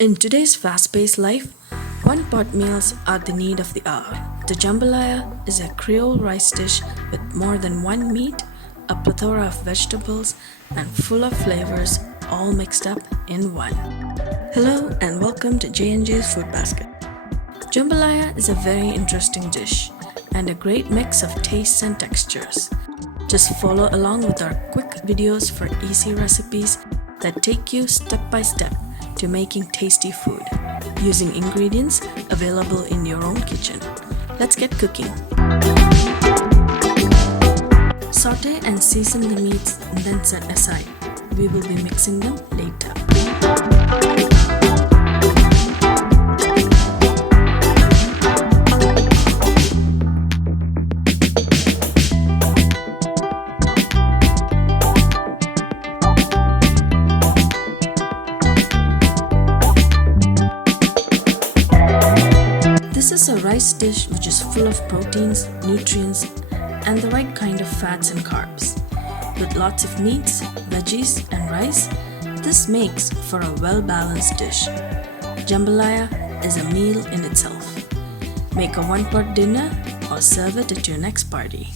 In today's fast-paced life, one-pot meals are the need of the hour. The jambalaya is a Creole rice dish with more than one meat, a plethora of vegetables, and full of flavors all mixed up in one. Hello and welcome to J&J's Food Basket. Jambalaya is a very interesting dish and a great mix of tastes and textures. Just follow along with our quick videos for easy recipes that take you step by step to making tasty food using ingredients available in your own kitchen. Let's get cooking. Sauté and season the meats and then set aside. We will be mixing them later. This is a rice dish which is full of proteins, nutrients, and the right kind of fats and carbs. With lots of meats, veggies, and rice, this makes for a well-balanced dish. Jambalaya is a meal in itself. Make a one-pot dinner or serve it at your next party.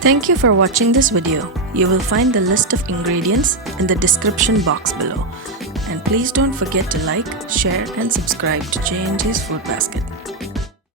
Thank you for watching this video. You will find the list of ingredients in the description box below. And please don't forget to like, share and subscribe to J&J's Food Basket.